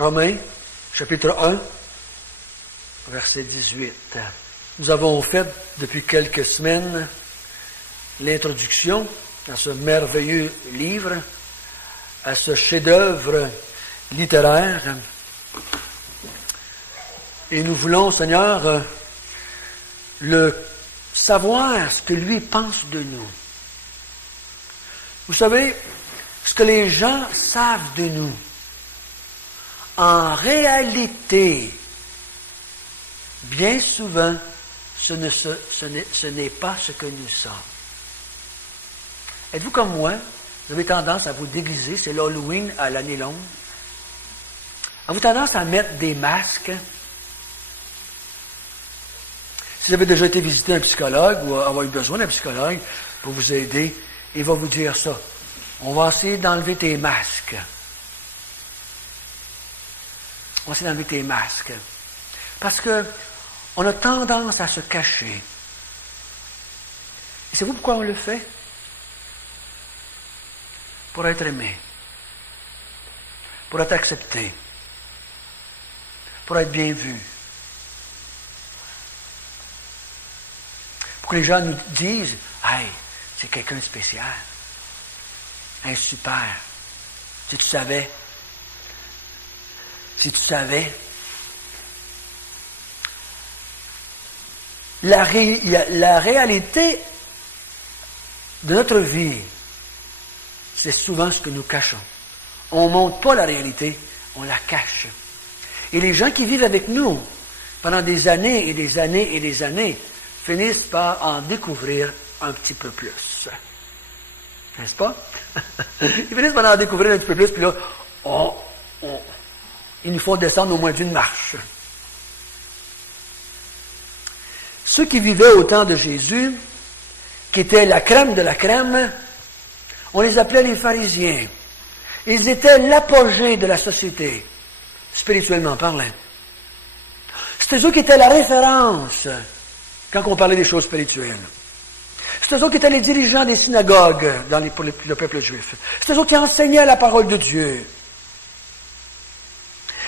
Romains, chapitre 1, verset 18. Nous avons fait depuis quelques semaines l'introduction à ce merveilleux livre, à ce chef-d'œuvre littéraire. Et nous voulons, Seigneur, le savoir ce que lui pense de nous. Vous savez, ce que les gens savent de nous, en réalité, bien souvent, ce n'est pas ce que nous sommes. Êtes-vous comme moi? Vous avez tendance à vous déguiser, c'est l'Halloween à l'année longue. Avez-vous tendance à mettre des masques? Si vous avez déjà été visiter un psychologue ou avoir eu besoin d'un psychologue pour vous aider, il va vous dire ça. On va essayer d'enlever tes masques. On va essayer d'enlever tes masques. Parce que on a tendance à se cacher. Et savez-vous pourquoi on le fait? Pour être aimé. Pour être accepté. Pour être bien vu. Pour que les gens nous disent, « Hey, c'est quelqu'un de spécial. Un super. Si tu savais. Si tu savais. » La réalité de notre vie, c'est souvent ce que nous cachons. On ne montre pas la réalité, on la cache. Et les gens qui vivent avec nous pendant des années et des années et des années finissent par en découvrir un petit peu plus. N'est-ce pas? Ils finissent par en découvrir un petit peu plus, puis là, ils nous font descendre au moins d'une marche. Ceux qui vivaient au temps de Jésus, qui étaient la crème de la crème, on les appelait les pharisiens. Ils étaient l'apogée de la société, spirituellement parlant. C'était eux qui étaient la référence quand on parlait des choses spirituelles. C'était eux qui étaient les dirigeants des synagogues pour le peuple juif. C'était eux qui enseignaient la parole de Dieu.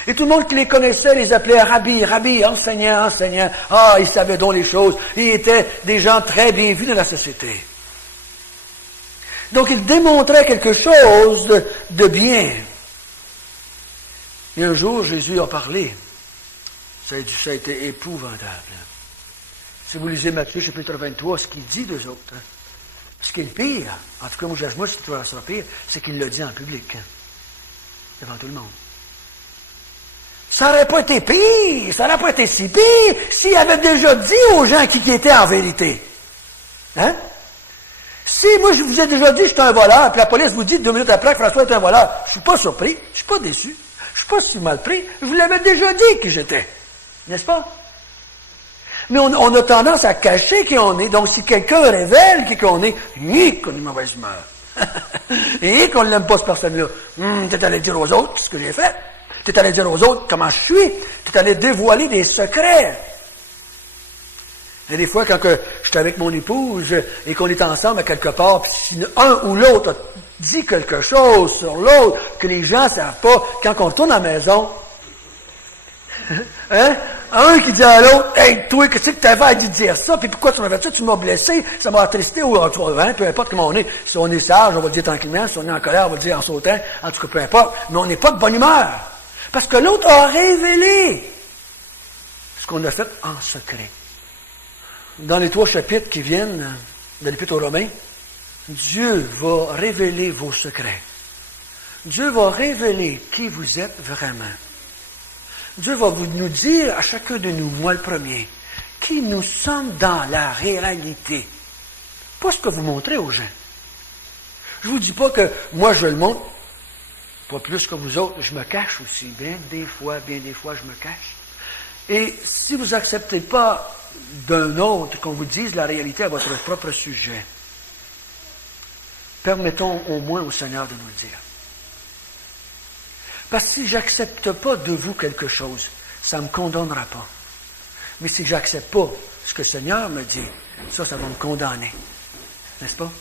Et tout le monde qui les connaissait les appelait rabbi, rabbi, enseignant, enseignant. Ah, ils savaient donc les choses. Ils étaient des gens très bien vus dans la société. Donc, ils démontraient quelque chose de bien. Et un jour, Jésus a parlé. Ça a été épouvantable. Si vous lisez Matthieu chapitre 23, ce qu'il dit d'eux autres, ce qui est le pire, en tout cas, moi, ce qui sera pire, c'est qu'il l'a dit en public, devant tout le monde. Ça n'aurait pas été pire, ça n'aurait pas été si pire s'il avait déjà dit aux gens qui étaient en vérité. Hein? Si moi je vous ai déjà dit que j'étais un voleur, puis la police vous dit 2 minutes après que François est un voleur, je ne suis pas surpris, je ne suis pas déçu, je ne suis pas si mal pris, je vous l'avais déjà dit qui j'étais. N'est-ce pas? Mais on a tendance à cacher qui on est. Donc si quelqu'un révèle qui on est, qu'on a une mauvaise humeur. Et qu'on ne l'aime pas, cette personne-là. T'es allé dire aux autres ce que j'ai fait. T'es allé dire aux autres comment je suis. T'es allé dévoiler des secrets. Et des fois, quand je suis avec mon épouse et qu'on est ensemble à quelque part, puis si un ou l'autre a dit quelque chose sur l'autre que les gens ne savent pas, quand on retourne à la maison, hein? Un qui dit à l'autre, « Hey, toi, qu'est-ce que tu avais à dire ça? Puis pourquoi tu m'as fait ça? Tu m'as blessé, ça m'a attristé, ou hein, peu importe comment on est. Si on est sage, on va le dire tranquillement. Si on est en colère, on va le dire en sautant. En tout cas, peu importe. Mais on n'est pas de bonne humeur. Parce que l'autre a révélé ce qu'on a fait en secret. Dans les 3 chapitres qui viennent de l'Épître aux Romains, Dieu va révéler vos secrets. Dieu va révéler qui vous êtes vraiment. Dieu va nous dire à chacun de nous, moi le premier, qui nous sommes dans la réalité. Pas ce que vous montrez aux gens. Je ne vous dis pas que moi je le montre, pas plus que vous autres, je me cache aussi. Bien des fois, je me cache. Et si vous n'acceptez pas d'un autre qu'on vous dise la réalité à votre propre sujet, permettons au moins au Seigneur de nous le dire. Parce que si je n'accepte pas de vous quelque chose, ça ne me condamnera pas. Mais si je n'accepte pas ce que le Seigneur me dit, ça va me condamner. N'est-ce pas?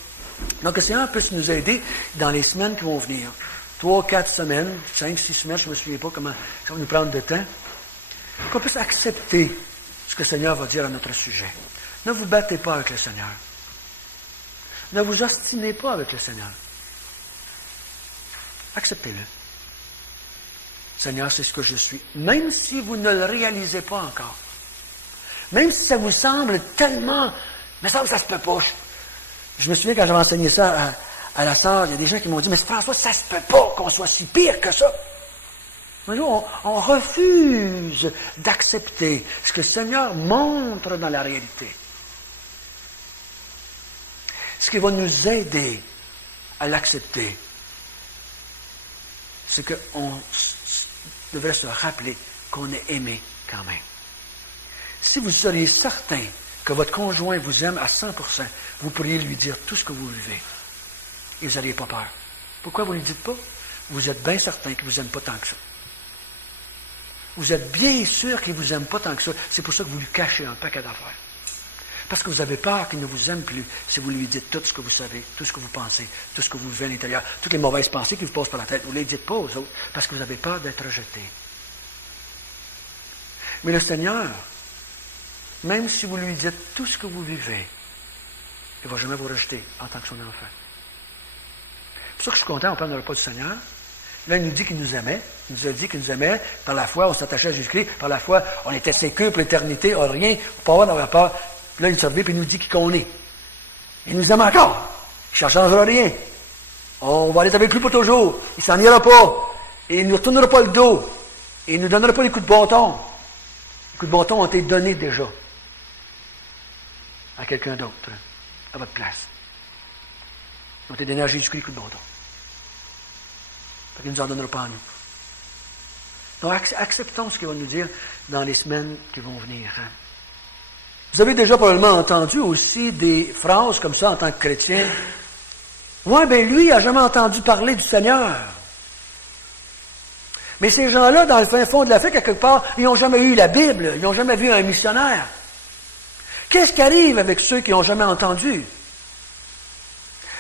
Donc, le Seigneur puisse nous aider dans les semaines qui vont venir 3, 4 semaines, 5, 6 semaines, je ne me souviens pas comment ça va nous prendre de temps, qu'on puisse accepter ce que le Seigneur va dire à notre sujet. Ne vous battez pas avec le Seigneur. Ne vous ostinez pas avec le Seigneur. Acceptez-le. Seigneur, c'est ce que je suis. Même si vous ne le réalisez pas encore. Même si ça vous semble tellement... Mais ça se peut pas. Je me souviens quand j'avais enseigné ça à la sœur, il y a des gens qui m'ont dit, mais François, ça se peut pas qu'on soit si pire que ça. Mais nous, on refuse d'accepter ce que le Seigneur montre dans la réalité. Ce qui va nous aider à l'accepter, c'est qu'on devrait se rappeler qu'on est aimé quand même. Si vous seriez certain que votre conjoint vous aime à 100%, vous pourriez lui dire tout ce que vous vivez. Et vous n'auriez pas peur. Pourquoi vous ne le dites pas? Vous êtes bien certain qu'il ne vous aime pas tant que ça. Vous êtes bien sûr qu'il ne vous aime pas tant que ça. C'est pour ça que vous lui cachez un paquet d'affaires. Parce que vous avez peur qu'il ne vous aime plus si vous lui dites tout ce que vous savez, tout ce que vous pensez, tout ce que vous vivez à l'intérieur, toutes les mauvaises pensées qui vous passent par la tête. Vous ne les dites pas aux autres parce que vous avez peur d'être rejeté. Mais le Seigneur, même si vous lui dites tout ce que vous vivez, il ne va jamais vous rejeter en tant que son enfant. C'est pour ça que je suis content, on parle dans le repas du Seigneur. Là, il nous dit qu'il nous aimait. Il nous a dit qu'il nous aimait. Par la foi, on s'attachait à Jésus-Christ. Par la foi, on était sécure pour l'éternité. On n'a rien. Pas avoir d'avoir peur. Puis là, il nous servait puis il nous dit qui qu'on est. Il nous aime encore. Il ne changera rien. On va aller avec lui pour toujours. Il ne s'en ira pas. Et il ne nous retournera pas le dos. Et il ne nous donnera pas les coups de bâton. Les coups de bâton ont été donnés déjà à quelqu'un d'autre, à votre place. Ils ont été donnés à Jésus-Christ les coups de bâton. Il ne nous en donnera pas à nous. Donc, acceptons ce qu'il va nous dire dans les semaines qui vont venir. Hein. Vous avez déjà probablement entendu aussi des phrases comme ça en tant que chrétien. Ouais, ben lui, il n'a jamais entendu parler du Seigneur. Mais ces gens-là, dans le fin fond de l'Afrique, quelque part, ils n'ont jamais eu la Bible, ils n'ont jamais vu un missionnaire. Qu'est-ce qui arrive avec ceux qui n'ont jamais entendu?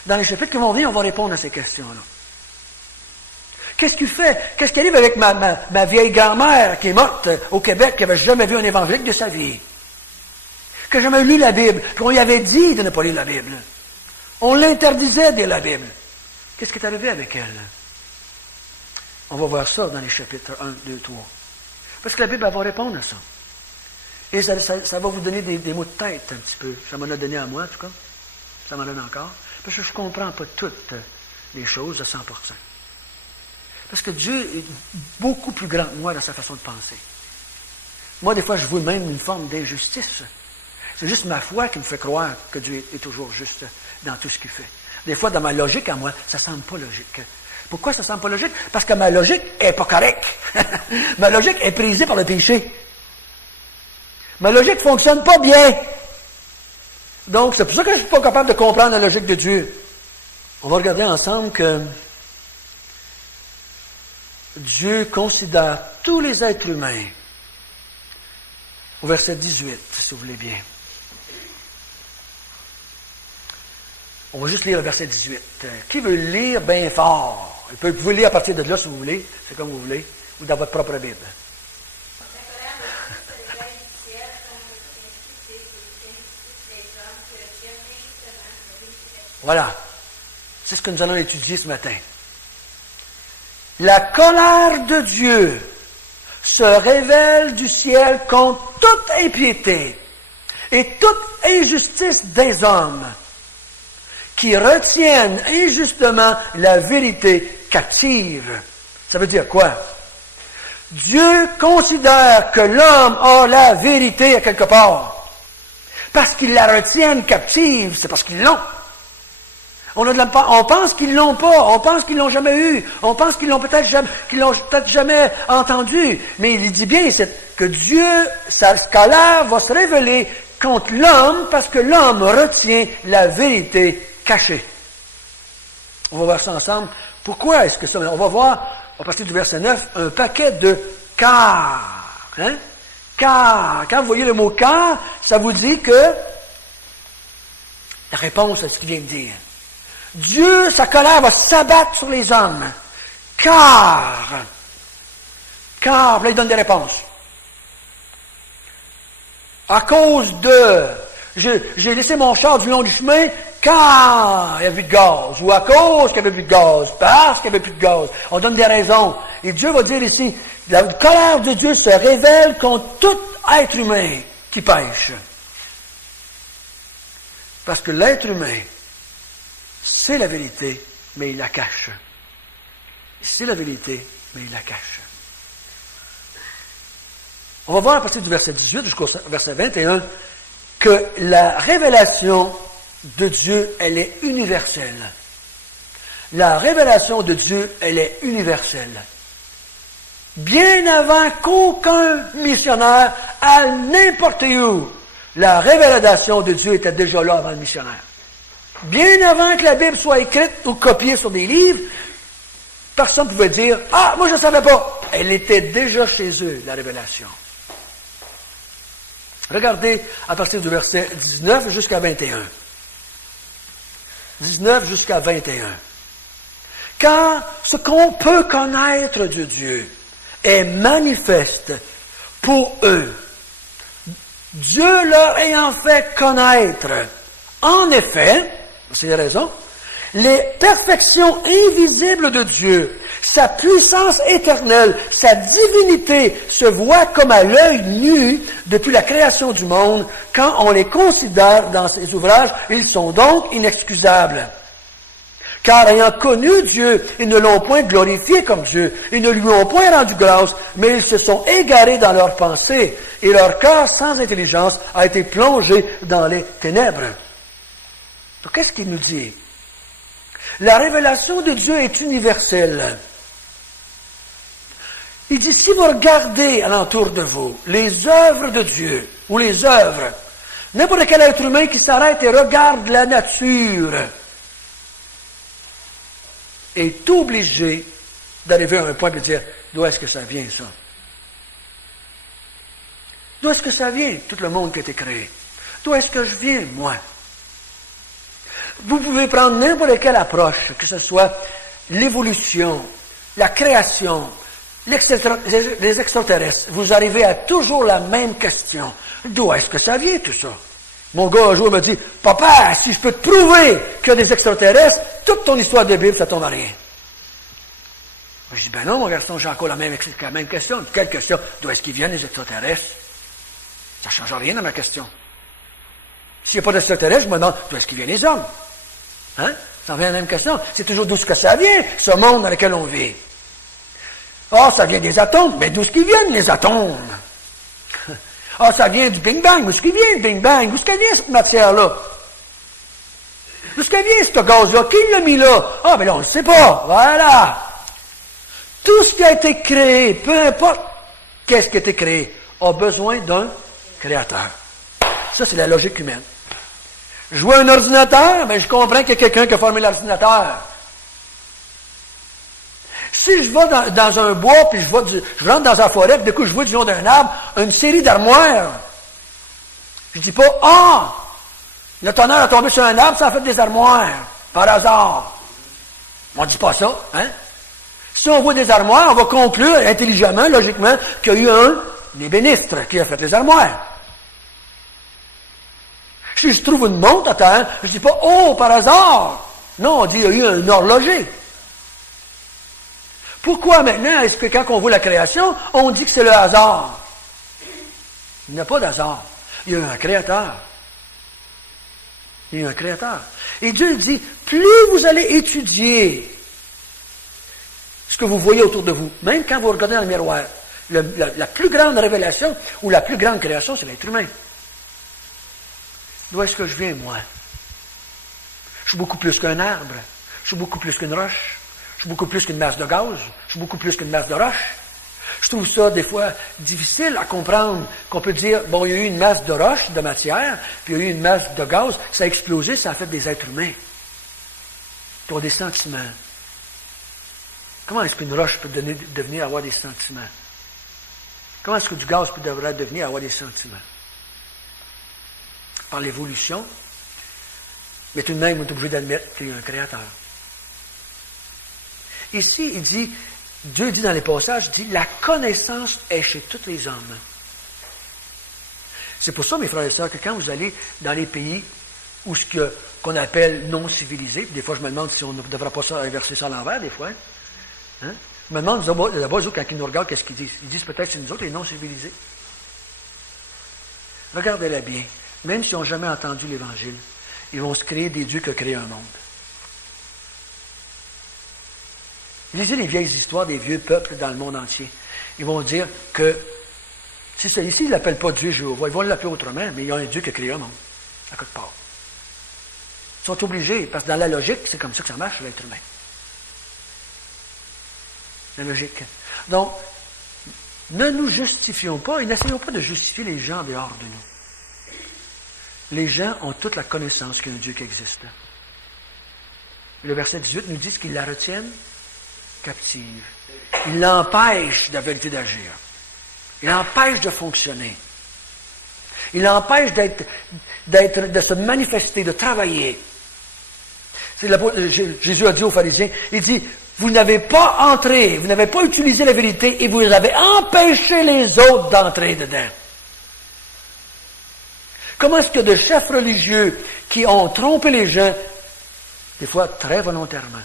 Dans les chapitres qui vont venir, on va répondre à ces questions-là. Qu'est-ce qu'il fait? Qu'est-ce qui arrive avec ma vieille grand-mère qui est morte au Québec, qui n'avait jamais vu un évangélique de sa vie? Qui n'a jamais lu la Bible, puis on lui avait dit de ne pas lire la Bible. On l'interdisait de lire la Bible. Qu'est-ce qui est arrivé avec elle? On va voir ça dans les chapitres 1, 2, 3. Parce que la Bible, elle va répondre à ça. Et ça va vous donner des mots de tête un petit peu. Ça m'en a donné à moi, en tout cas. Ça m'en donne encore. Parce que je ne comprends pas toutes les choses à 100%. Parce que Dieu est beaucoup plus grand que moi dans sa façon de penser. Moi, des fois, je vois même une forme d'injustice. C'est juste ma foi qui me fait croire que Dieu est toujours juste dans tout ce qu'il fait. Des fois, dans ma logique à moi, ça ne semble pas logique. Pourquoi ça ne semble pas logique? Parce que ma logique n'est pas correcte. Ma logique est brisée par le péché. Ma logique ne fonctionne pas bien. Donc, c'est pour ça que je ne suis pas capable de comprendre la logique de Dieu. On va regarder ensemble que Dieu considère tous les êtres humains. Au verset 18, si vous voulez bien. On va juste lire le verset 18. Qui veut lire bien fort? Vous pouvez lire à partir de là si vous voulez. C'est comme vous voulez. Ou dans votre propre Bible. Voilà. C'est ce que nous allons étudier ce matin. La colère de Dieu se révèle du ciel contre toute impiété et toute injustice des hommes qui retiennent injustement la vérité captive. Ça veut dire quoi? Dieu considère que l'homme a la vérité à quelque part. Parce qu'ils la retiennent captive, c'est parce qu'ils l'ont. On pense qu'ils l'ont pas, on pense qu'ils l'ont jamais eu, on pense qu'ils l'ont peut-être jamais entendu. Mais il dit bien que Dieu, sa colère va se révéler contre l'homme parce que l'homme retient la vérité cachée. On va voir ça ensemble. Pourquoi est-ce que ça? On va voir, à partir du verset 9, un paquet de car. Hein? Car. Quand vous voyez le mot car, ça vous dit que la réponse à ce qu'il vient de dire. Dieu, sa colère va s'abattre sur les hommes, car, là, il donne des réponses. À cause de, j'ai laissé mon char du long du chemin car il n'y avait plus de gaz, ou à cause qu'il n'y avait plus de gaz, parce qu'il n'y avait plus de gaz. On donne des raisons. Et Dieu va dire ici, la colère de Dieu se révèle contre tout être humain qui pêche. Parce que l'être humain, c'est la vérité, mais il la cache. C'est la vérité, mais il la cache. On va voir à partir du verset 18 jusqu'au verset 21 que la révélation de Dieu, elle est universelle. La révélation de Dieu, elle est universelle. Bien avant qu'aucun missionnaire à n'importe où, la révélation de Dieu était déjà là avant le missionnaire. Bien avant que la Bible soit écrite ou copiée sur des livres, personne ne pouvait dire « Ah, moi je ne savais pas ». Elle était déjà chez eux, la révélation. Regardez à partir du verset 19 jusqu'à 21. 19 jusqu'à 21. Car ce qu'on peut connaître de Dieu est manifeste pour eux. Dieu leur ayant fait connaître, en effet, c'est la raison, les perfections invisibles de Dieu, sa puissance éternelle, sa divinité se voient comme à l'œil nu depuis la création du monde. Quand on les considère dans ses ouvrages, ils sont donc inexcusables. Car ayant connu Dieu, ils ne l'ont point glorifié comme Dieu, ils ne lui ont point rendu grâce, mais ils se sont égarés dans leurs pensées, et leur cœur sans intelligence a été plongé dans les ténèbres. Donc, qu'est-ce qu'il nous dit? La révélation de Dieu est universelle. Il dit, si vous regardez alentour de vous les œuvres de Dieu, ou les œuvres, n'importe quel être humain qui s'arrête et regarde la nature, est obligé d'arriver à un point de dire, d'où est-ce que ça vient, ça? D'où est-ce que ça vient, tout le monde qui a été créé? D'où est-ce que je viens, moi? Vous pouvez prendre n'importe quelle approche, que ce soit l'évolution, la création, les extraterrestres. Vous arrivez à toujours la même question. D'où est-ce que ça vient, tout ça? Mon gars, un jour, me dit, « Papa, si je peux te prouver qu'il y a des extraterrestres, toute ton histoire de Bible, ça tombe à rien. » Je dis, « Ben non, mon garçon, j'ai encore la même question. » Quelle question? D'où est-ce qu'ils viennent, les extraterrestres? Ça ne change rien dans ma question. S'il n'y a pas d'extraterrestres, je me demande, d'où est-ce qu'ils viennent les hommes? Hein? Ça revient à la même question. C'est toujours d'où est-ce que ça vient, ce monde dans lequel on vit. Ah, ça vient des atomes. Mais d'où est-ce qu'ils viennent, les atomes? Ah, ça vient du Big Bang. D'où est-ce qu'il vient, le Big Bang? D'où est-ce qu'elle vient, cette matière-là? D'où est-ce qu'elle vient, ce gaz-là? Qui l'a mis là? Ah, mais là, on ne le sait pas. Voilà. Tout ce qui a été créé, peu importe qu'est-ce qui a été créé, a besoin d'un créateur. Ça, c'est la logique humaine. Je vois un ordinateur, mais je comprends qu'il y a quelqu'un qui a formé l'ordinateur. Si je vais dans un bois, puis je rentre dans la forêt, puis du coup, je vois du long d'un arbre une série d'armoires. Je dis pas, ah, le tonnerre a tombé sur un arbre, ça a fait des armoires, par hasard. On ne dit pas ça, hein? Si on voit des armoires, on va conclure intelligemment, logiquement, qu'il y a eu un ébéniste qui a fait les armoires. Si je trouve une montre à terre, je ne dis pas, oh, par hasard. Non, on dit, il y a eu un horloger. Pourquoi maintenant est-ce que quand on voit la création, on dit que c'est le hasard? Il n'y a pas d'hasard. Il y a eu un créateur. Il y a eu un créateur. Et Dieu dit, plus vous allez étudier ce que vous voyez autour de vous, même quand vous regardez dans le miroir, la plus grande révélation ou la plus grande création, c'est l'être humain. D'où est-ce que je viens, moi? Je suis beaucoup plus qu'un arbre. Je suis beaucoup plus qu'une roche. Je suis beaucoup plus qu'une masse de gaz. Je suis beaucoup plus qu'une masse de roche. Je trouve ça, des fois, difficile à comprendre qu'on peut dire, bon, il y a eu une masse de roche, de matière, puis il y a eu une masse de gaz, ça a explosé, ça a fait des êtres humains. Qui ont des sentiments. Comment est-ce qu'une roche peut devenir avoir des sentiments? Comment est-ce que du gaz peut devenir avoir des sentiments? Par l'évolution, mais tout de même, on est obligé d'admettre qu'il y a un créateur. Ici, il dit, Dieu dit dans les passages, il dit, la connaissance est chez tous les hommes. C'est pour ça, mes frères et sœurs, que quand vous allez dans les pays où ce qu'on appelle non civilisés, des fois je me demande si on ne devrait pas inverser ça à l'envers, des fois. Hein? Je me demande, d'abord, quand ils nous regardent, qu'est-ce qu'ils disent? Ils disent peut-être c'est nous autres, les non civilisés. Regardez-la bien. Même s'ils n'ont jamais entendu l'Évangile, ils vont se créer des dieux qui ont créé un monde. Lisez les vieilles histoires des vieux peuples dans le monde entier. Ils vont dire que, c'est ça, ici, ils ne l'appellent pas Dieu Jéhovah, ils vont l'appeler autrement, mais il y a un Dieu qui a créé un monde, à quelque part. Ils sont obligés, parce que dans la logique, c'est comme ça que ça marche, l'être humain. La logique. Donc, ne nous justifions pas et n'essayons pas de justifier les gens dehors de nous. Les gens ont toute la connaissance qu'il y a un Dieu qui existe. Le verset 18 nous dit qu'ils la retiennent captive. Il l'empêche de la vérité d'agir. Il l'empêche de fonctionner. Il l'empêche de se manifester, de travailler. Jésus a dit aux pharisiens, il dit, vous n'avez pas entré, vous n'avez pas utilisé la vérité et vous avez empêché les autres d'entrer dedans. Comment est-ce que de chefs religieux qui ont trompé les gens, des fois très volontairement,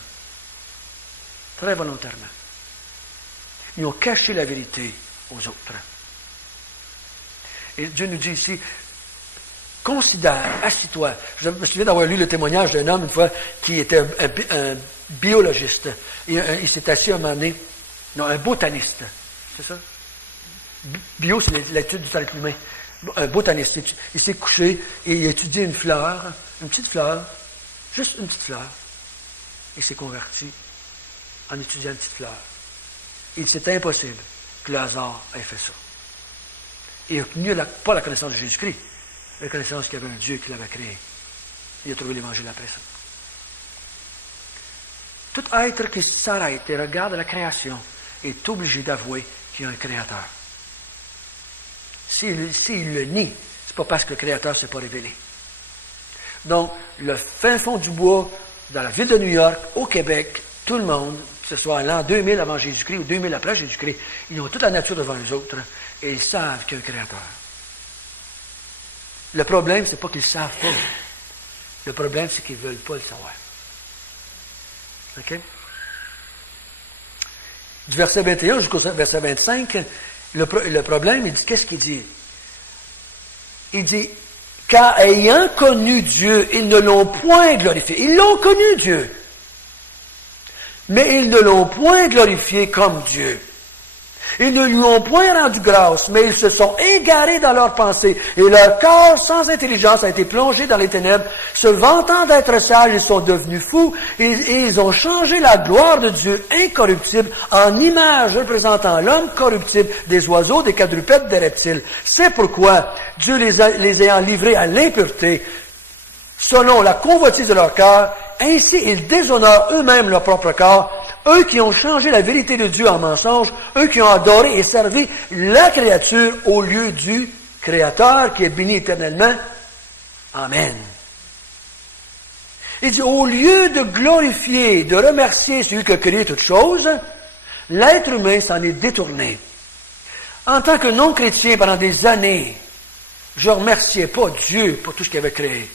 ils ont caché la vérité aux autres. Et Dieu nous dit ici, considère, assis-toi. Je me souviens d'avoir lu le témoignage d'un homme une fois qui était un biologiste. Il s'est assis un moment donné, non, un botaniste, c'est ça? Bio, c'est l'étude du être humain. Un botaniste, il s'est couché et il a étudié une fleur, une petite fleur, juste une petite fleur. Il s'est converti en étudiant une petite fleur. C'est impossible que le hasard ait fait ça. Il n'a obtenu pas la connaissance de Jésus-Christ, la connaissance qu'il y avait un Dieu qui l'avait créé. Il a trouvé l'Évangile après ça. Tout être qui s'arrête et regarde la création est obligé d'avouer qu'il y a un Créateur. S'il le nie, c'est pas parce que le Créateur ne s'est pas révélé. Donc, le fin fond du bois, dans la ville de New York, au Québec, tout le monde, que ce soit l'an 2000 avant Jésus-Christ ou 2000 après Jésus-Christ, ils ont toute la nature devant les autres et ils savent qu'il y a un Créateur. Le problème, c'est pas qu'ils ne savent pas. Le problème, c'est qu'ils ne veulent pas le savoir. OK? Du verset 21 jusqu'au verset 25, le problème, il dit, qu'est-ce qu'il dit? Il dit, car ayant connu Dieu, ils ne l'ont point glorifié. Ils l'ont connu, Dieu. Mais ils ne l'ont point glorifié comme Dieu. Ils ne lui ont point rendu grâce, mais ils se sont égarés dans leurs pensées, et leur corps sans intelligence a été plongé dans les ténèbres. Se vantant d'être sages, ils sont devenus fous, et ils ont changé la gloire de Dieu incorruptible en image représentant l'homme corruptible, des oiseaux, des quadrupèdes, des reptiles. C'est pourquoi Dieu les ayant livrés à l'impureté, selon la convoitise de leur cœur, ainsi ils déshonorent eux-mêmes leur propre corps, eux qui ont changé la vérité de Dieu en mensonge, eux qui ont adoré et servi la créature au lieu du Créateur qui est béni éternellement. Amen. Il dit, au lieu de glorifier, de remercier celui qui a créé toutes choses, l'être humain s'en est détourné. En tant que non-chrétien, pendant des années, je ne remerciais pas Dieu pour tout ce qu'il avait créé.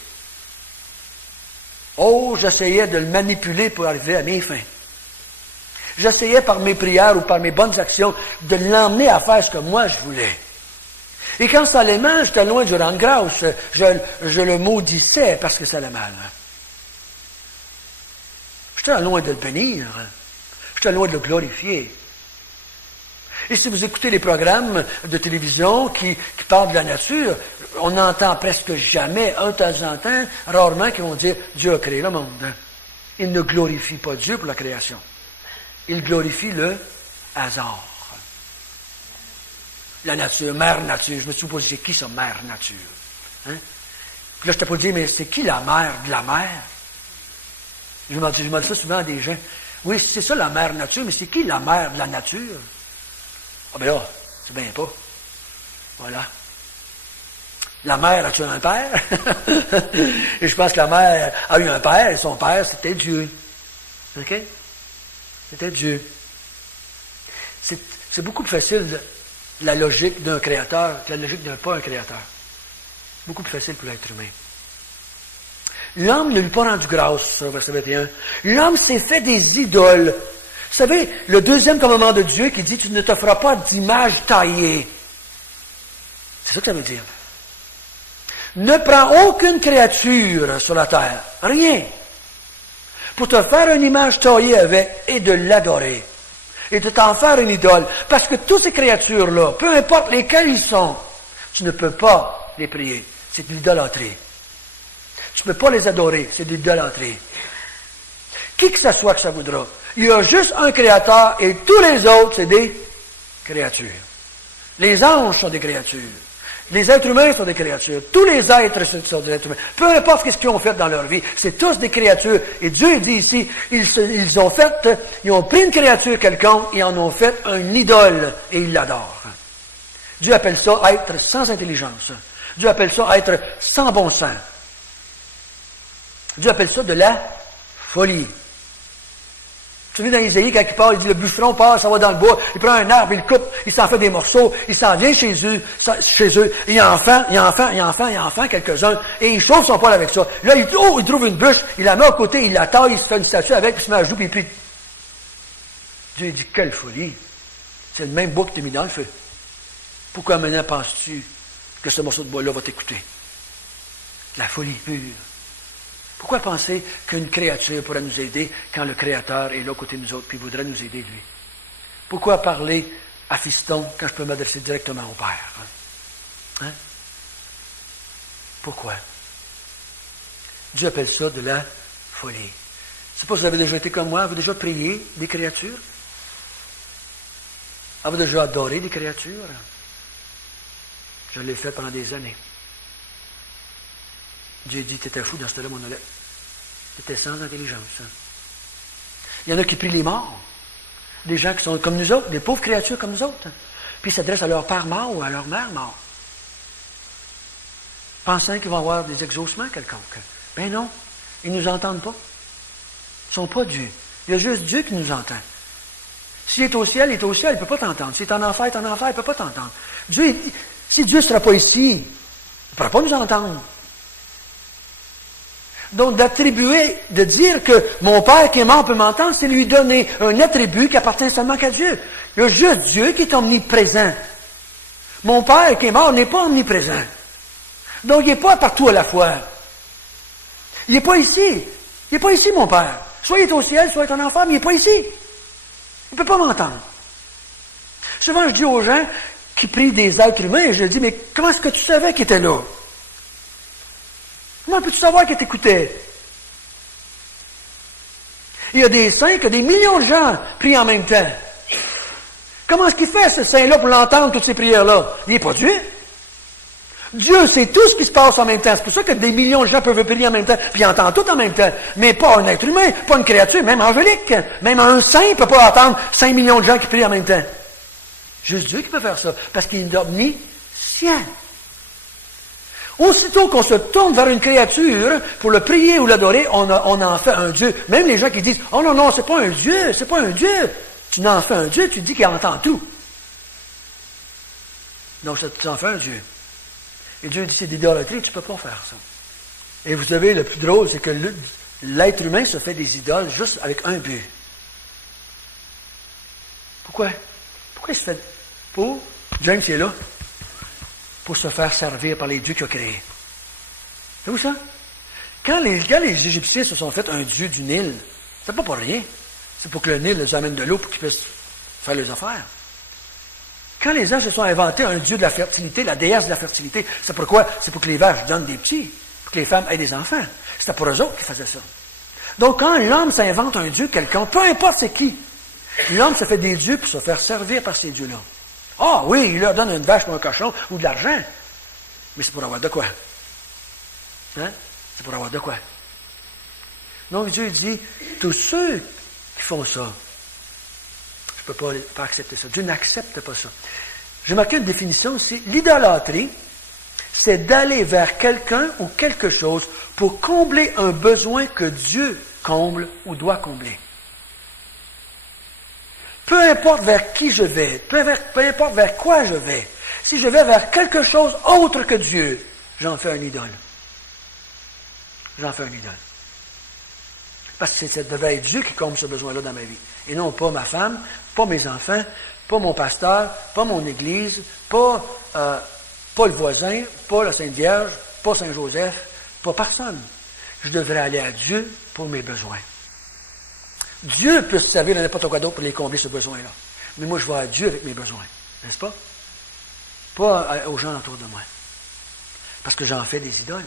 Oh, j'essayais de le manipuler pour arriver à mes fins. J'essayais par mes prières ou par mes bonnes actions de l'emmener à faire ce que moi je voulais. Et quand ça allait mal, j'étais loin de lui rendre grâce. Je le maudissais parce que ça allait mal. J'étais loin de le bénir. J'étais loin de le glorifier. Et si vous écoutez les programmes de télévision qui parlent de la nature, on n'entend presque jamais, un de temps en temps, rarement, qui vont dire « Dieu a créé le monde ». Ils ne glorifient pas Dieu pour la création. Ils glorifient le hasard. La nature, mère nature. Je me suis posé, c'est qui ça, mère nature? Hein? Puis là, je t'ai pas dit, mais c'est qui la mère de la mer? Je me dis ça souvent à des gens. Oui, c'est ça la mère nature, mais c'est qui la mère de la nature? Ah ben là, c'est bien pas. Voilà. La mère a-tu un père? Et je pense que la mère a eu un père, et son père, c'était Dieu. OK? C'était Dieu. C'est beaucoup plus facile la logique d'un créateur que la logique d'un pas un créateur. Beaucoup plus facile pour l'être humain. L'homme ne lui a pas rendu grâce, verset 21. L'homme s'est fait des idoles. Vous savez, le deuxième commandement de Dieu qui dit, tu ne te feras pas d'image taillée. C'est ça que ça veut dire. Ne prends aucune créature sur la terre, rien, pour te faire une image taillée avec et de l'adorer. Et de t'en faire une idole. Parce que toutes ces créatures-là, peu importe lesquelles ils sont, tu ne peux pas les prier. C'est de l'idolâtrie. Tu ne peux pas les adorer. C'est de l'idolâtrie. Qui que ce soit que ça voudra. Il y a juste un créateur et tous les autres, c'est des créatures. Les anges sont des créatures. Les êtres humains sont des créatures. Tous les êtres sont des êtres humains. Peu importe ce qu'ils ont fait dans leur vie, c'est tous des créatures. Et Dieu dit ici, ils ont pris une créature quelconque et en ont fait un idole et ils l'adorent. Dieu appelle ça être sans intelligence. Dieu appelle ça être sans bon sens. Dieu appelle ça de la folie. Tu lis dans Isaïe, quand il parle, il dit, le bûcheron part, ça va dans le bois, il prend un arbre, il le coupe, il s'en fait des morceaux, il s'en vient chez eux, il en fait quelques-uns, et il chauffe son poêle avec ça. Là, il trouve une bûche, il la met à côté, il la taille, il se fait une statue avec, puis il se met à jouer, puis il prie. Dieu dit, quelle folie! C'est le même bois que tu as mis dans le feu. Pourquoi maintenant penses-tu que ce morceau de bois-là va t'écouter? La folie pure. Pourquoi penser qu'une créature pourrait nous aider quand le Créateur est là à côté de nous autres, puis il voudrait nous aider, lui? Pourquoi parler à fiston quand je peux m'adresser directement au Père? Hein? Pourquoi? Dieu appelle ça de la folie. Je ne sais pas si vous avez déjà été comme moi, avez-vous déjà prié des créatures? Avez-vous déjà adoré des créatures? Je l'ai fait pendant des années. Dieu dit, t'étais fou dans ce temps-là, mon olette. T'étais sans intelligence. Il y en a qui prient les morts. Des gens qui sont comme nous autres, des pauvres créatures comme nous autres. Puis ils s'adressent à leur père mort ou à leur mère mort. Pensant qu'ils vont avoir des exaucements quelconques. Ben non, ils ne nous entendent pas. Ils ne sont pas Dieu. Il y a juste Dieu qui nous entend. S'il est au ciel, il est au ciel, il ne peut pas t'entendre. S'il est en enfer, il est en enfer, il ne peut pas t'entendre. Si Dieu ne sera pas ici, il ne pourra pas nous entendre. Donc, de dire que mon Père qui est mort peut m'entendre, c'est lui donner un attribut qui appartient seulement qu'à Dieu. Il y a juste Dieu qui est omniprésent. Mon Père qui est mort n'est pas omniprésent. Donc, il n'est pas partout à la fois. Il n'est pas ici. Il n'est pas ici, mon Père. Soit il est au ciel, soit il est en enfer, mais il n'est pas ici. Il ne peut pas m'entendre. Souvent, je dis aux gens qui prient des êtres humains, et je leur dis, mais comment est-ce que tu savais qu'il était là? Comment peux-tu savoir qu'il t'écoutait? Il y a des saints que des millions de gens prient en même temps. Comment est-ce qu'il fait, ce saint-là, pour l'entendre, toutes ces prières-là? Il n'est pas Dieu. Dieu sait tout ce qui se passe en même temps. C'est pour ça que des millions de gens peuvent prier en même temps, puis ils entendent tout en même temps. Mais pas un être humain, pas une créature, même angélique. Même un saint ne peut pas entendre 5 millions de gens qui prient en même temps. Juste Dieu qui peut faire ça, parce qu'il est omniscient. Aussitôt qu'on se tourne vers une créature pour le prier ou l'adorer, on en fait un Dieu. Même les gens qui disent, oh non, non, c'est pas un Dieu, c'est pas un Dieu. Tu n'en fais un Dieu, tu dis qu'il entend tout. Donc, tu en fais un Dieu. Et Dieu dit, c'est d'idolâtrie, tu ne peux pas faire ça. Et vous savez, le plus drôle, c'est que l'être humain se fait des idoles juste avec un but. Pourquoi? Pourquoi il se fait? Pour, James est là, pour se faire servir par les dieux qu'il a créés. C'est où ça? Quand les Égyptiens se sont fait un dieu du Nil, c'est pas pour rien. C'est pour que le Nil les amène de l'eau pour qu'ils puissent faire leurs affaires. Quand les gens se sont inventés un dieu de la fertilité, la déesse de la fertilité, c'est pourquoi? C'est pour que les vaches donnent des petits, pour que les femmes aient des enfants. C'était pour eux autres qui faisaient ça. Donc, quand l'homme s'invente un dieu quelqu'un, peu importe c'est qui, l'homme se fait des dieux pour se faire servir par ces dieux-là. Ah oui, il leur donne une vache ou un cochon ou de l'argent. Mais c'est pour avoir de quoi? Hein? C'est pour avoir de quoi? Donc Dieu dit, tous ceux qui font ça, je ne peux pas accepter ça. Dieu n'accepte pas ça. J'ai marqué une définition aussi. L'idolâtrie, c'est d'aller vers quelqu'un ou quelque chose pour combler un besoin que Dieu comble ou doit combler. peu importe vers qui je vais, peu importe vers quoi je vais, si je vais vers quelque chose autre que Dieu, j'en fais un idole. J'en fais un idole. Parce que ça devait être Dieu qui comble ce besoin-là dans ma vie. Et non pas ma femme, pas mes enfants, pas mon pasteur, pas mon église, pas le voisin, pas la Sainte Vierge, pas Saint-Joseph, pas personne. Je devrais aller à Dieu pour mes besoins. Dieu peut se servir de n'importe quoi d'autre pour les combler ce besoin-là. Mais moi, je vais à Dieu avec mes besoins. N'est-ce pas? Pas aux gens autour de moi. Parce que j'en fais des idoles.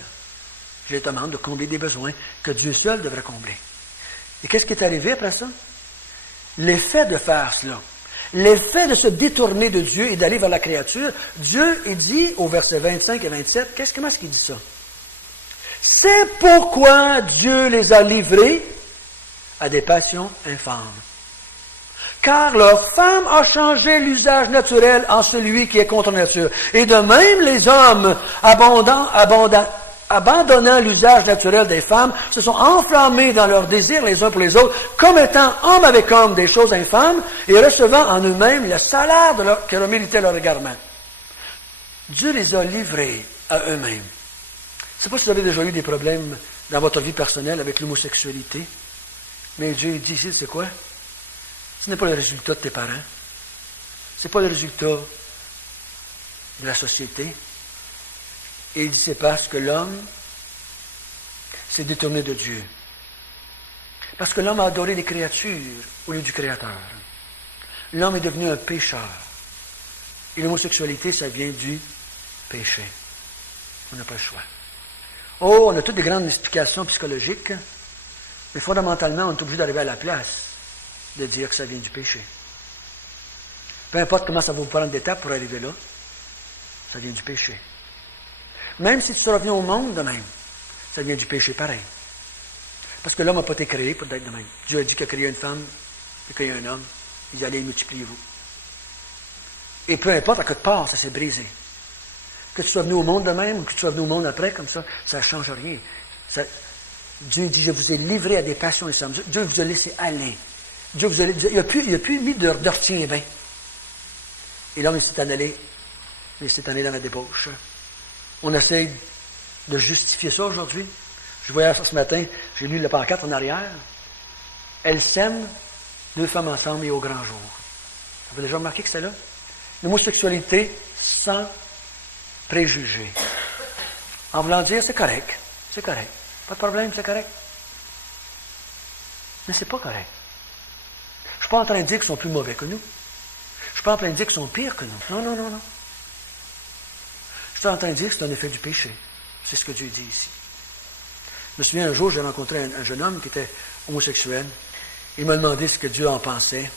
Je les demande de combler des besoins que Dieu seul devrait combler. Et qu'est-ce qui est arrivé après ça? L'effet de faire cela, l'effet de se détourner de Dieu et d'aller vers la créature, Dieu, il dit au verset 25 et 27, comment est-ce qu'il dit ça? C'est pourquoi Dieu les a livrés à des passions infâmes. Car leur femme a changé l'usage naturel en celui qui est contre nature. Et de même, les hommes, abandonnant l'usage naturel des femmes, se sont enflammés dans leurs désirs les uns pour les autres, commettant homme avec homme des choses infâmes et recevant en eux-mêmes le salaire que leur méritait leur égarement. Dieu les a livrés à eux-mêmes. Je ne sais pas si vous avez déjà eu des problèmes dans votre vie personnelle avec l'homosexualité, mais Dieu dit ici, c'est quoi? Ce n'est pas le résultat de tes parents. Ce n'est pas le résultat de la société. Et il dit, c'est parce que l'homme s'est détourné de Dieu. Parce que l'homme a adoré les créatures au lieu du Créateur. L'homme est devenu un pécheur. Et l'homosexualité, ça vient du péché. On n'a pas le choix. Oh, on a toutes des grandes explications psychologiques, mais fondamentalement, on est obligé d'arriver à la place de dire que ça vient du péché. Peu importe comment ça va vous prendre d'étapes pour arriver là, ça vient du péché. Même si tu seras venu au monde de même, ça vient du péché pareil. Parce que l'homme n'a pas été créé pour être de même. Dieu a dit qu'il a créé une femme, il a créé un homme, il dit allez, multipliez-vous. Et peu importe, à quelque part, ça s'est brisé. Que tu sois venu au monde de même ou que tu sois venu au monde après, comme ça ne change rien. Dieu dit, je vous ai livré à des passions infâmes. Dieu vous a laissé aller. Dieu vous a laissé, il n'a plus mis de retien-bain. Et l'homme, il s'est en allé dans la débauche. On essaie de justifier ça aujourd'hui. Je voyais ça ce matin, j'ai lu la pancarte en arrière. Elles s'aiment, deux femmes ensemble et au grand jour. Vous avez déjà remarqué que c'est là? L'homosexualité sans préjugés. En voulant dire, c'est correct. Pas de problème, c'est correct. Mais c'est pas correct. Je ne suis pas en train de dire qu'ils sont plus mauvais que nous. Je ne suis pas en train de dire qu'ils sont pires que nous. Non. Je suis en train de dire que c'est un effet du péché. C'est ce que Dieu dit ici. Je me souviens un jour, j'ai rencontré un jeune homme qui était homosexuel. Il m'a demandé ce que Dieu en pensait.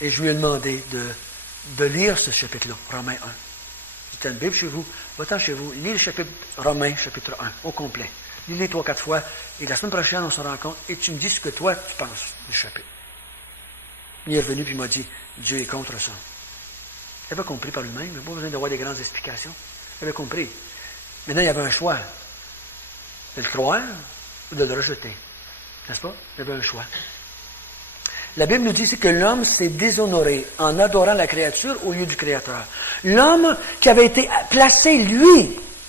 Et je lui ai demandé de lire ce chapitre-là, Romains 1. Tu as une Bible chez vous, va-t'en chez vous, lis le chapitre Romains, chapitre 1, au complet. Lis-les 3-4 fois, et la semaine prochaine, on se rencontre, et tu me dis ce que toi, tu penses du chapitre. Il est revenu, puis il m'a dit, Dieu est contre ça. Il avait compris par lui-même, il n'a pas besoin d'avoir des grandes explications. Il avait compris. Maintenant, il y avait un choix. De le croire ou de le rejeter. N'est-ce pas? Il y avait un choix. La Bible nous dit ici que l'homme s'est déshonoré en adorant la créature au lieu du Créateur. L'homme qui avait été placé,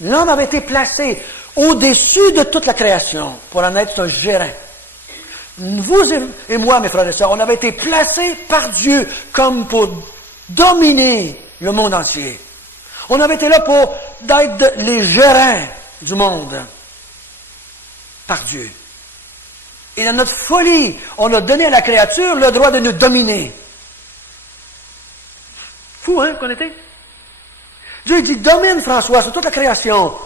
l'homme avait été placé au-dessus de toute la création pour en être un gérant. Vous et moi, mes frères et sœurs, on avait été placés par Dieu comme pour dominer le monde entier. On avait été là pour être les gérants du monde par Dieu. Et dans notre folie, on a donné à la créature le droit de nous dominer. Fou, hein, qu'on était? Dieu dit, domine François sur toute la création.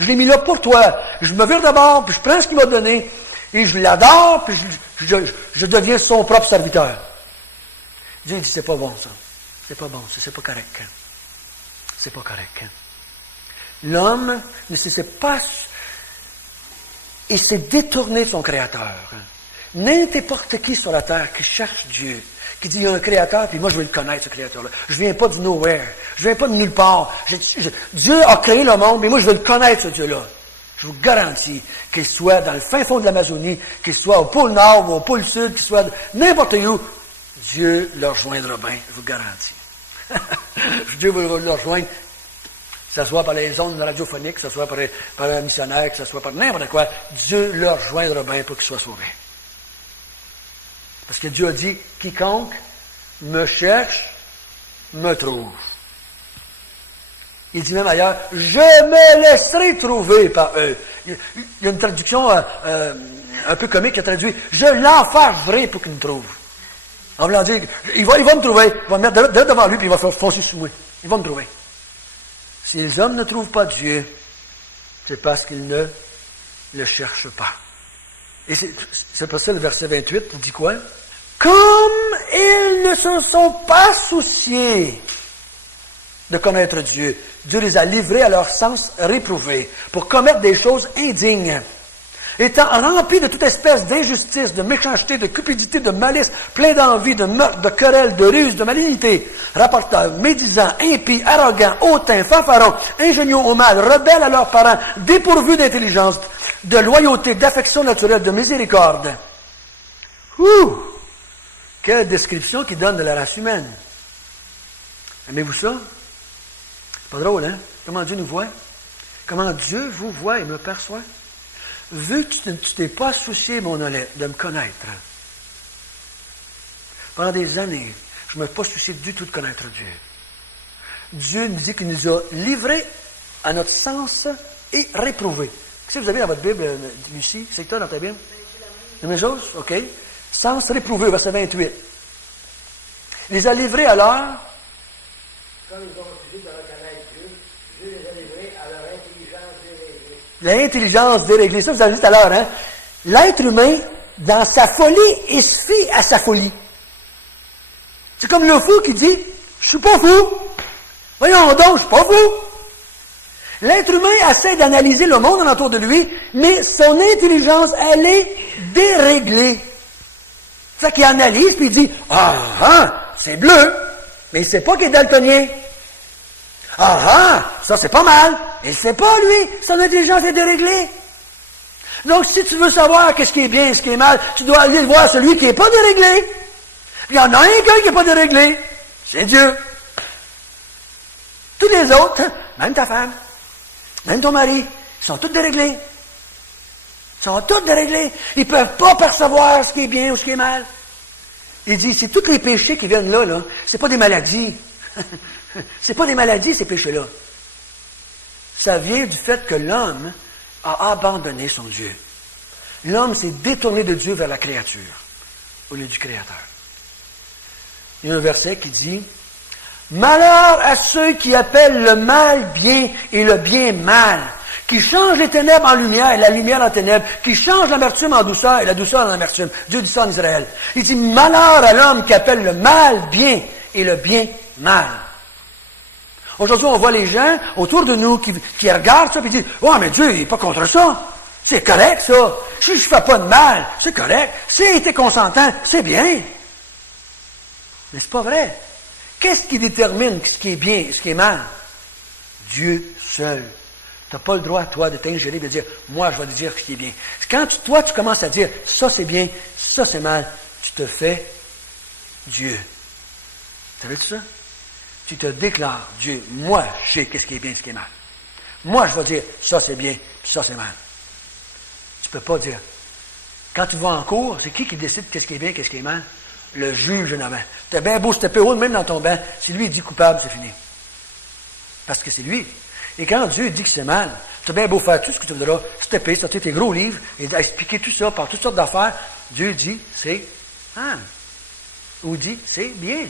Je l'ai mis là pour toi. Je me vire d'abord, puis je prends ce qu'il m'a donné, et je l'adore, puis je deviens son propre serviteur. Dieu dit, c'est pas bon ça. C'est pas bon ça, c'est pas correct. C'est pas correct. L'homme ne sait pas... Il s'est détourné de son Créateur. N'importe qui sur la terre qui cherche Dieu, qui dit il y a un Créateur, puis moi je veux le connaître, ce Créateur-là. Je viens pas du nowhere. Je viens pas de nulle part. Dieu a créé le monde, mais moi je veux le connaître, ce Dieu-là. Je vous garantis qu'il soit dans le fin fond de l'Amazonie, qu'il soit au pôle Nord ou au pôle Sud, qu'il soit n'importe où, Dieu leur joindra bien, je vous le garantis. Dieu va leur joindre, que ce soit par les ondes radiophoniques, que ce soit par un missionnaire, que ce soit par n'importe quoi. Dieu leur joindra bien pour qu'ils soient sauvés. Parce que Dieu a dit, quiconque me cherche, me trouve. Il dit même ailleurs, je me laisserai trouver par eux. Il y a une traduction un peu comique qui a traduit, je l'enfargerai pour qu'il me trouve. En voulant dire, il va me trouver, il va me mettre devant lui, puis il va foncer sur moi. Il va me trouver. Si les hommes ne trouvent pas Dieu, c'est parce qu'ils ne le cherchent pas. Et c'est pour ça le verset 28, il dit quoi? Comme ils ne se sont pas souciés de connaître Dieu, Dieu les a livrés à leur sens réprouvé pour commettre des choses indignes. Étant remplis de toute espèce d'injustice, de méchanceté, de cupidité, de malice, plein d'envie, de meurtre, de querelle, de ruse, de malignité, rapporteurs, médisants, impies, arrogants, hautains, fanfarons, ingénieux au mal, rebelles à leurs parents, dépourvus d'intelligence, de loyauté, d'affection naturelle, de miséricorde. Ouh! Quelle description qu'il donne de la race humaine. Aimez-vous ça? C'est pas drôle, hein? Comment Dieu nous voit? Comment Dieu vous voit et me perçoit? Vu que tu t'es pas soucié, mon honnête, de me connaître. Pendant des années, je ne me suis pas soucié du tout de connaître Dieu. Dieu nous dit qu'il nous a livrés à notre sens et réprouvés. Qu'est-ce que vous avez dans votre Bible, Lucie? C'est que tu as dans ta Bible? La même chose? OK. Sens réprouvé, verset 28. Il les a livrés à leur... Comme ils ont refusé de reconnaître Dieu, Dieu les a livrés à leur intelligence déréglée. L'intelligence déréglée, ça vous avez dit tout à l'heure, hein? L'être humain, dans sa folie, il se fie à sa folie. C'est comme le fou qui dit, je suis pas fou. Voyons donc, je suis pas fou. L'être humain essaie d'analyser le monde autour de lui, mais son intelligence, elle est déréglée. C'est ça qu'il analyse, puis il dit, c'est bleu, mais il ne sait pas qu'il est daltonien. Ça c'est pas mal. Il ne sait pas, lui, son intelligence est déréglée. Donc, si tu veux savoir qu'est-ce qui est bien et ce qui est mal, tu dois aller voir celui qui n'est pas déréglé. Il y en a un qui n'est pas déréglé. C'est Dieu. Tous les autres, même ta femme, même ton mari, ils sont tous déréglés. Ils sont tous déréglés. Ils ne peuvent pas percevoir ce qui est bien ou ce qui est mal. Il dit, c'est tous les péchés qui viennent là, c'est pas des maladies. C'est pas des maladies, ces péchés-là. Ça vient du fait que l'homme a abandonné son Dieu. L'homme s'est détourné de Dieu vers la créature, au lieu du Créateur. Il y a un verset qui dit, « Malheur à ceux qui appellent le mal bien et le bien mal, qui changent les ténèbres en lumière et la lumière en ténèbres, qui changent l'amertume en douceur et la douceur en amertume. » Dieu dit ça en Israël. Il dit, « Malheur à l'homme qui appelle le mal bien et le bien mal. » Aujourd'hui, on voit les gens autour de nous qui regardent ça et disent, « Oh, mais Dieu, il n'est pas contre ça. C'est correct, ça. Si je ne fais pas de mal, c'est correct. S'il était consentant, c'est bien. » Mais c'est pas vrai. Qu'est-ce qui détermine ce qui est bien et ce qui est mal? Dieu seul. Tu n'as pas le droit, toi, de t'ingérer et de dire, moi, je vais te dire ce qui est bien. Quand toi, tu commences à dire, ça c'est bien, ça c'est mal, tu te fais Dieu. Savais-tu ça? Tu te déclares Dieu. Moi, je sais qu'est-ce qui est bien et ce qui est mal. Moi, je vais dire, ça c'est bien, puis ça c'est mal. Tu ne peux pas dire. Quand tu vas en cours, c'est qui décide qu'est-ce qui est bien, qu'est-ce qui est mal? Le juge en avant. Tu as bien beau se taper haut, même dans ton banc. Si lui dit coupable, c'est fini. Parce que c'est lui. Et quand Dieu dit que c'est mal, tu as bien beau faire tout ce que tu voudras, se taper, sortir tes gros livres, et expliquer tout ça par toutes sortes d'affaires, Dieu dit, c'est mal. Ou dit, c'est bien.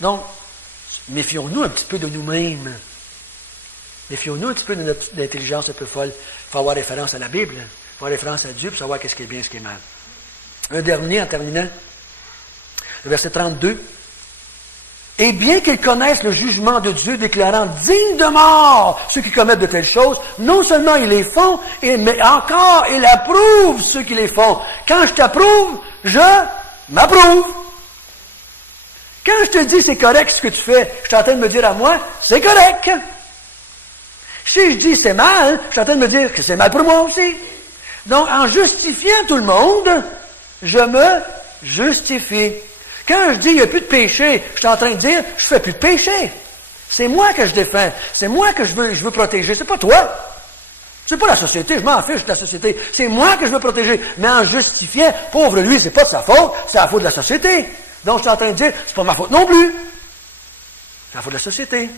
Donc, méfions-nous un petit peu de nous-mêmes. Méfions-nous un petit peu de notre intelligence un peu folle. Il faut avoir référence à la Bible. Il faut avoir référence à Dieu pour savoir qu'est-ce qui est bien et ce qui est mal. Un dernier, en terminant, le verset 32. « Et bien qu'ils connaissent le jugement de Dieu, déclarant dignes de mort ceux qui commettent de telles choses, non seulement ils les font, mais encore ils approuvent ceux qui les font. Quand je t'approuve, je m'approuve. Quand je te dis c'est correct ce que tu fais, je suis en train de me dire à moi, c'est correct. Si je dis c'est mal, je suis en train de me dire que c'est mal pour moi aussi. Donc, en justifiant tout le monde, je me justifié. Quand je dis il n'y a plus de péché, je suis en train de dire je ne fais plus de péché. C'est moi que je défends. C'est moi que je veux protéger. C'est pas toi. C'est pas la société. Je m'en fiche de la société. C'est moi que je veux protéger. Mais en justifiant, pauvre lui, c'est pas de sa faute. C'est la faute de la société. Donc je suis en train de dire c'est pas ma faute non plus. C'est la faute de la société.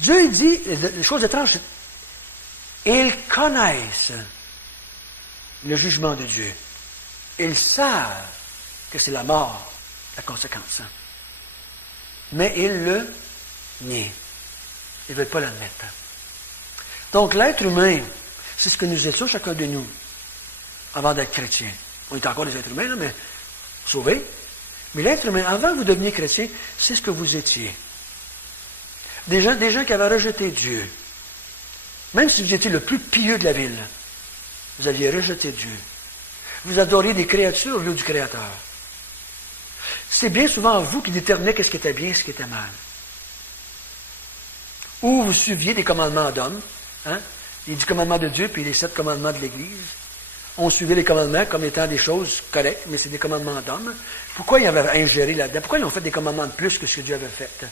Dieu il dit des choses étranges. Ils connaissent le jugement de Dieu. Ils savent que c'est la mort, la conséquence. Mais ils le nient. Ils ne veulent pas l'admettre. Donc l'être humain, c'est ce que nous étions chacun de nous, avant d'être chrétien. On est encore des êtres humains, là, mais sauvés. Mais l'être humain, avant que vous deveniez chrétien, c'est ce que vous étiez. Des gens qui avaient rejeté Dieu. Même si vous étiez le plus pieux de la ville, vous aviez rejeté Dieu. Vous adoriez des créatures au lieu du Créateur. C'est bien souvent vous qui déterminez ce qui était bien et ce qui était mal. Ou vous suiviez des commandements d'hommes, les 10 commandements de Dieu puis les 7 commandements de l'Église. On suivait les commandements comme étant des choses correctes, mais c'est des commandements d'hommes. Pourquoi ils avaient ingéré là-dedans? Pourquoi ils ont fait des commandements de plus que ce que Dieu avait fait?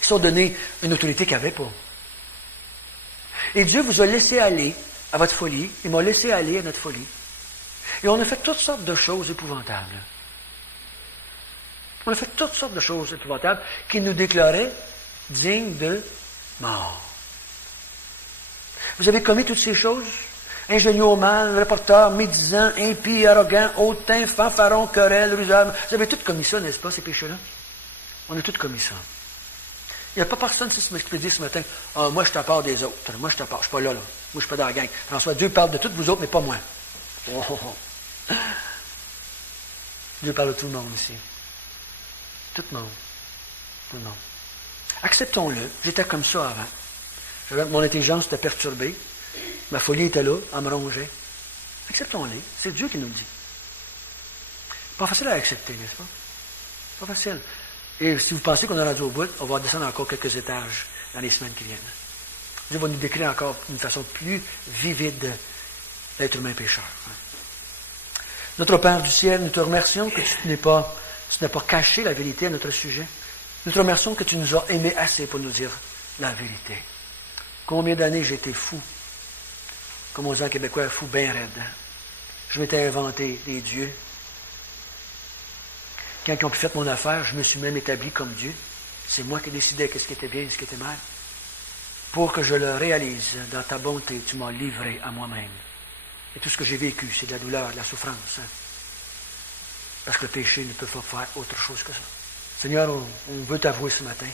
Ils sont donnés une autorité qu'ils n'avaient pas. Et Dieu vous a laissé aller à votre folie. Il m'a laissé aller à notre folie. Et on a fait toutes sortes de choses épouvantables. On a fait toutes sortes de choses épouvantables qui nous déclaraient dignes de mort. Vous avez commis toutes ces choses? Ingénieux au mal, reporter, médisant, impie, arrogant, hautain, fanfaron, querelle, rusable. Vous avez tous commis ça, n'est-ce pas, ces péchés-là? On a tous commis ça. Il n'y a pas personne qui peut dire ce matin, « Ah, moi, je suis à part des autres. Moi, je suis à part. Je ne suis pas là. Moi, je ne suis pas dans la gang. » François, Dieu parle de toutes vous autres, mais pas moi. Oh, oh, oh. Dieu parle de tout le monde ici. Tout le monde. Tout le monde. Acceptons-le. J'étais comme ça avant. Mon intelligence était perturbée. Ma folie était là, elle me rongeait. Acceptons-le. C'est Dieu qui nous le dit. Pas facile à accepter, n'est-ce pas? Pas facile. Et si vous pensez qu'on est rendu au bout, on va descendre encore quelques étages dans les semaines qui viennent. Dieu va nous décrire encore d'une façon plus vivide l'être humain pécheur. Notre Père du ciel, nous te remercions que tu n'as pas caché la vérité à notre sujet. Nous te remercions que tu nous as aimés assez pour nous dire la vérité. Combien d'années j'ai été fou, comme on dit en québécois, fou bien raide. Je m'étais inventé des dieux. Quand ils ont pu faire mon affaire, je me suis même établi comme Dieu. C'est moi qui décidais ce qui était bien et ce qui était mal. Pour que je le réalise, dans ta bonté, tu m'as livré à moi-même. Et tout ce que j'ai vécu, c'est de la douleur, de la souffrance. Parce que le péché ne peut pas faire autre chose que ça. Seigneur, on veut t'avouer ce matin.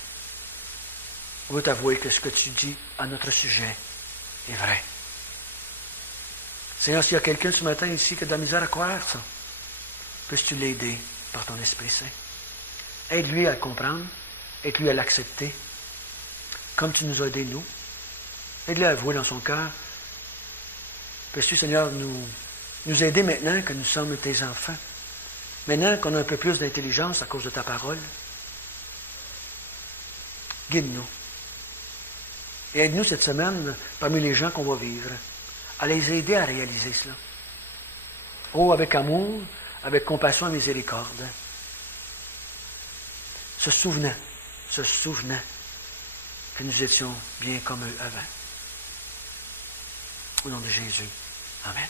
On veut t'avouer que ce que tu dis à notre sujet est vrai. Seigneur, s'il y a quelqu'un ce matin ici qui a de la misère à croire ça, puisses-tu l'aider par ton Esprit Saint. Aide-lui à le comprendre, aide-lui à l'accepter, comme tu nous as aidés, nous. Aide-le à avouer dans son cœur. Puisses-tu, Seigneur, nous aider maintenant que nous sommes tes enfants. Maintenant qu'on a un peu plus d'intelligence à cause de ta parole. Guide-nous. Et aide-nous cette semaine, parmi les gens qu'on va vivre, à les aider à réaliser cela. Oh, avec amour, avec compassion et miséricorde. Se souvenant que nous étions bien comme eux avant. Au nom de Jésus. Amen.